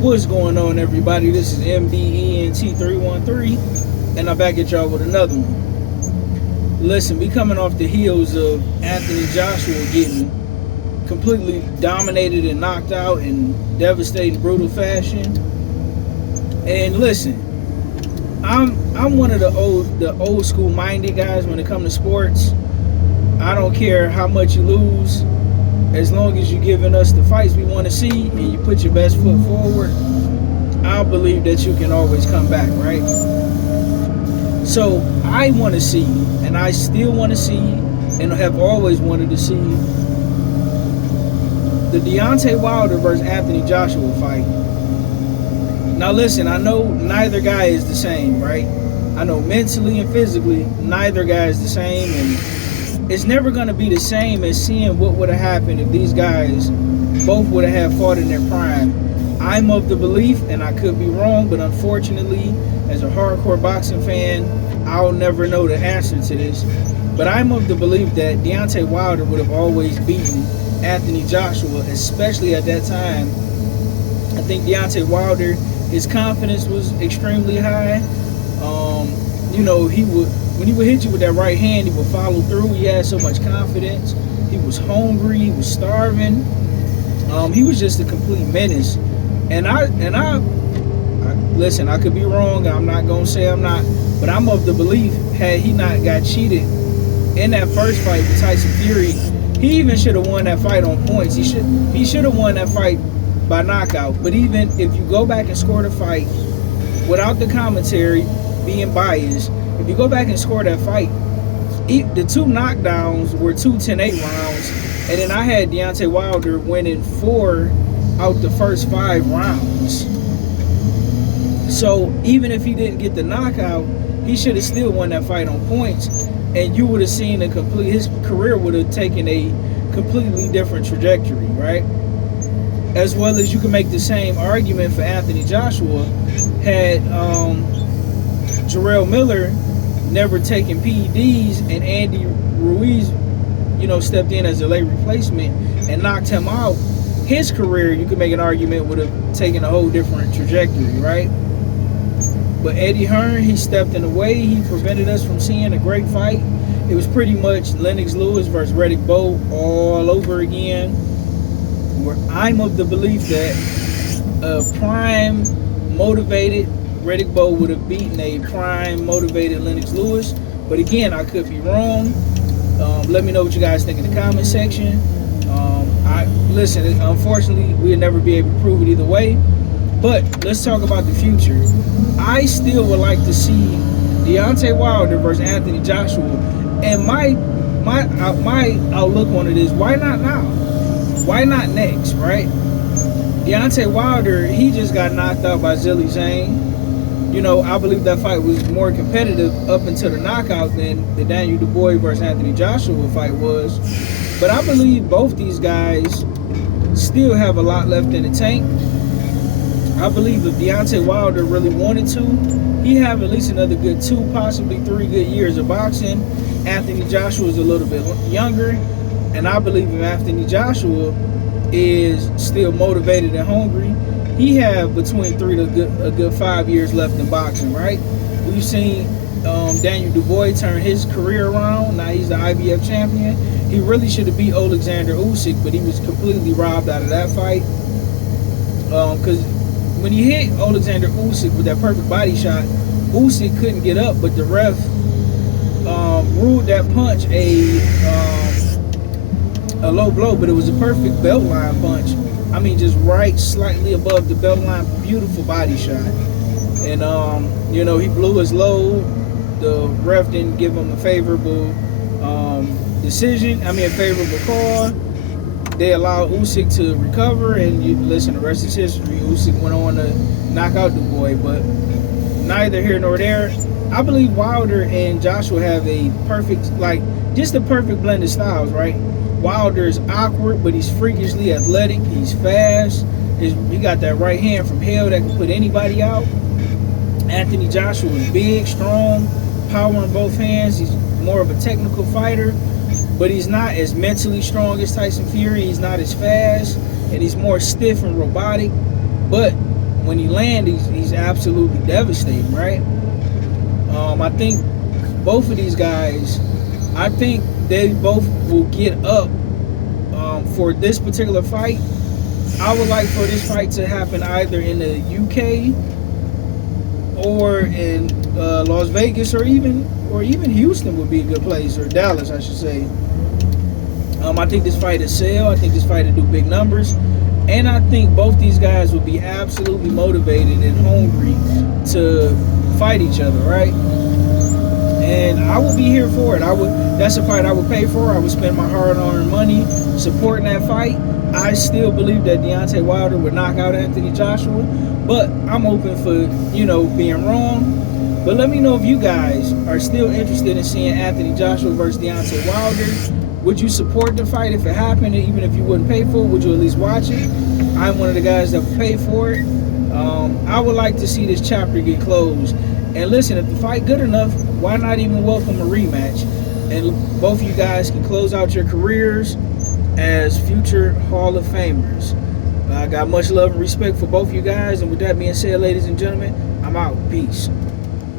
What's going on, everybody? This is MDENT313, and I'm back at y'all with another one. Listen, we coming off the heels of Anthony Joshua getting completely dominated and knocked out in devastating, brutal fashion. And listen, I'm one of the old school minded guys when it comes to sports. I don't care how much you lose, as long as you're giving us the fights we want to see and you put your best foot forward. I believe that you can always come back, right? So I want to see, and I still want to see, and have always wanted to see, the Deontay Wilder versus Anthony Joshua fight. Now listen, I know neither guy is the same, right? I know mentally and physically, neither guy is the same, and it's never going to be the same as seeing what would have happened if these guys both would have fought in their prime. I'm of the belief, and I could be wrong, but unfortunately, as a hardcore boxing fan, I'll never know the answer to this. But I'm of the belief that Deontay Wilder would have always beaten Anthony Joshua, especially at that time. I think Deontay Wilder, his confidence was extremely high. When he would hit you with that right hand, he would follow through. He had so much confidence. He was hungry. He was starving. He was just a complete menace. And I listen, I could be wrong. I'm not gonna say I'm not, but I'm of the belief, had he not got cheated in that first fight with Tyson Fury, he even should have won that fight on points. He should have won that fight by knockout. But even if you go back and score the fight without the commentary being biased, if you go back and score that fight, the two knockdowns were two 10-8 rounds, and then I had Deontay Wilder winning 4 out the first 5 rounds. So even if he didn't get the knockout, he should have still won that fight on points, and you would have seen his career would have taken a completely different trajectory, right? As well as you can make the same argument for Anthony Joshua. Had Jarrell Miller never taken PEDs and Andy Ruiz, stepped in as a late replacement and knocked him out, his career, you could make an argument, would have taken a whole different trajectory, right? But Eddie Hearn, he stepped in the way. He prevented us from seeing a great fight. It was pretty much Lennox Lewis versus Riddick Bowe all over again. Where I'm of the belief that a prime motivated Riddick Bowe would have beaten a prime motivated Lennox Lewis. But again, I could be wrong. Let me know what you guys think in the comment section. Listen, unfortunately, we'll never be able to prove it either way. But let's talk about the future. I still would like to see Deontay Wilder versus Anthony Joshua. And my outlook on it is, why not now? Why not next, right? Deontay Wilder, he just got knocked out by Zilly Zane. I believe that fight was more competitive up until the knockout than the Daniel Dubois versus Anthony Joshua fight was. But I believe both these guys still have a lot left in the tank. I believe if Deontay Wilder really wanted to, he have at least another good 2, possibly 3 good years of boxing. Anthony Joshua is a little bit younger, and I believe if Anthony Joshua is still motivated and hungry, he have between 3 to a good 5 years left in boxing, right? We've seen Daniel Dubois turn his career around. Now he's the IBF champion. He really should have beat Alexander Usyk, but he was completely robbed out of that fight. Because when he hit Alexander Usyk with that perfect body shot, Usyk couldn't get up, but the ref ruled that punch a low blow, but it was a perfect belt line punch. I mean, just right slightly above the belt line, beautiful body shot. And he blew his load. The ref didn't give him a favorable decision. A favorable call. They allowed Usyk to recover, and the rest is history. Usyk went on to knock out Dubois, but neither here nor there. I believe Wilder and Joshua have a perfect blend of styles, right? Wilder is awkward, but he's freakishly athletic. He's fast. He got that right hand from hell that can put anybody out. Anthony Joshua is big, strong, power in both hands. He's more of a technical fighter, but he's not as mentally strong as Tyson Fury. He's not as fast, and he's more stiff and robotic. But when he lands, he's absolutely devastating, right? I think both of these guys, I think they both will get up for this particular fight. I would like for this fight to happen either in the UK or in Las Vegas, or even Houston would be a good place, or Dallas, I should say. I think this fight is sell. I think this fight will do big numbers, and I think both these guys will be absolutely motivated and hungry to fight each other, right? And I would be here for it. That's a fight I would pay for. I would spend my hard-earned money supporting that fight. I still believe that Deontay Wilder would knock out Anthony Joshua, but I'm open for, being wrong. But let me know if you guys are still interested in seeing Anthony Joshua versus Deontay Wilder. Would you support the fight if it happened, even if you wouldn't pay for it? Would you at least watch it? I'm one of the guys that would pay for it. I would like to see this chapter get closed. And listen, if the fight good enough, why not even welcome a rematch? And both of you guys can close out your careers as future Hall of Famers. I got much love and respect for both of you guys. And with that being said, ladies and gentlemen, I'm out. Peace.